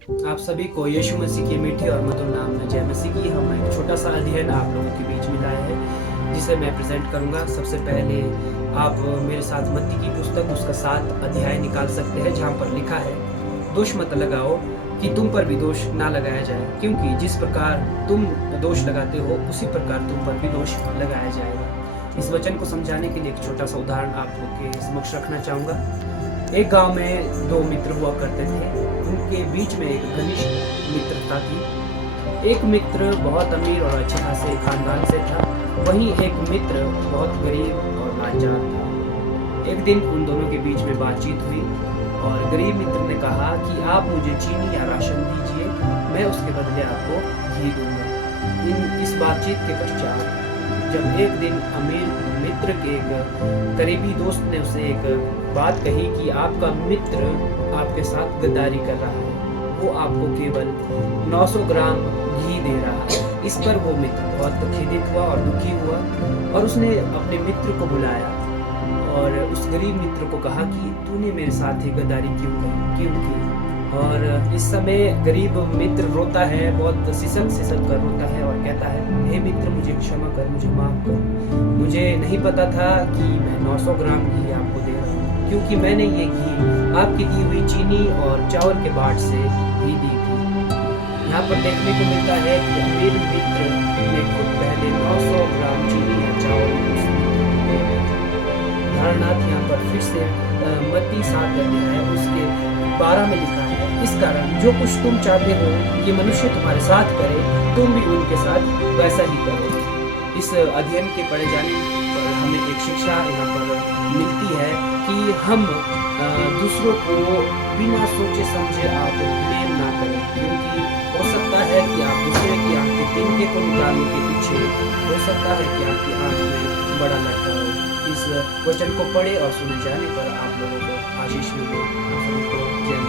आप सभी को यीशु मसीह के मीठे और मधुर नाम में जय मसीह की। हम एक छोटा सा अध्ययन आप लोगों के बीच में लाए हैं जिसे मैं प्रेजेंट करूंगा। सबसे पहले आप मेरे साथ मत्ती की पुस्तक उसका 7 अध्याय निकाल सकते हैं, जहां पर लिखा है, दोष मत लगाओ कि तुम पर भी दोष ना लगाया जाए, क्योंकि जिस प्रकार तुम दोष लगाते हो उसी प्रकार तुम पर भी दोष लगाया जाएगा। इस वचन को समझाने के लिए एक छोटा सा उदाहरण आप लोग के समक्ष रखना चाहूँगा। एक गांव में 2 मित्र हुआ करते थे। उनके बीच में एक घनिष्ठ मित्रता थी। एक मित्र बहुत अमीर और अच्छे खासे खानदान से था, वहीं एक मित्र बहुत गरीब और लाचार था। एक दिन उन दोनों के बीच में बातचीत हुई और गरीब मित्र ने कहा कि आप मुझे चीनी या राशन दीजिए, मैं उसके बदले आपको घी दूंगा। इस बातचीत के पश्चात जब एक दिन अमीर मित्र के एक करीबी दोस्त ने उसे एक बात कही कि आपका मित्र आपके साथ गद्दारी कर रहा है, वो आपको केवल 900 ग्राम घी दे रहा है। इस पर वो मित्र बहुत खेदित हुआ और दुखी हुआ और उसने अपने मित्र को बुलाया और उस गरीब मित्र को कहा कि तूने मेरे साथ ही गद्दारी क्यों की। और इस समय गरीब मित्र रोता है, बहुत सिसक कर रोता है और कहता है, हे मित्र, मुझे क्षमा कर, मुझे माफ कर। मुझे नहीं पता था कि मैं 900 ग्राम घी आपको दे रहा हूँ, क्योंकि मैंने ये घी आपकी दी हुई चीनी और चावल के बाट से ही दी थी। यहाँ पर देखने को मिलता है कि अमीर मित्र ने खुद पहले 900 ग्राम चीनी या चावल उदाहरणार्थ यहाँ पर फिर से मत्ती 7 अध्याय उसके 12 में लिखा है, इस कारण जो कुछ तुम चाहते हो कि मनुष्य तुम्हारे साथ करे, तुम भी उनके साथ वैसा ही करो। इस अध्ययन के पढ़े जाने पर हमें एक शिक्षा यहाँ पर मिलती है कि हम दूसरों को बिना सोचे समझे आप ब्लेम ना करें, क्योंकि हो सकता है कि आप दूसरे की आंख के तिनके को निकालने के पीछे हो सकता है कि आपकी आंख में बड़ा लटका हो। इस वचन को पढ़े और सुने जाने पर आप लोगों को आशीष मिले। आप सभी को जय।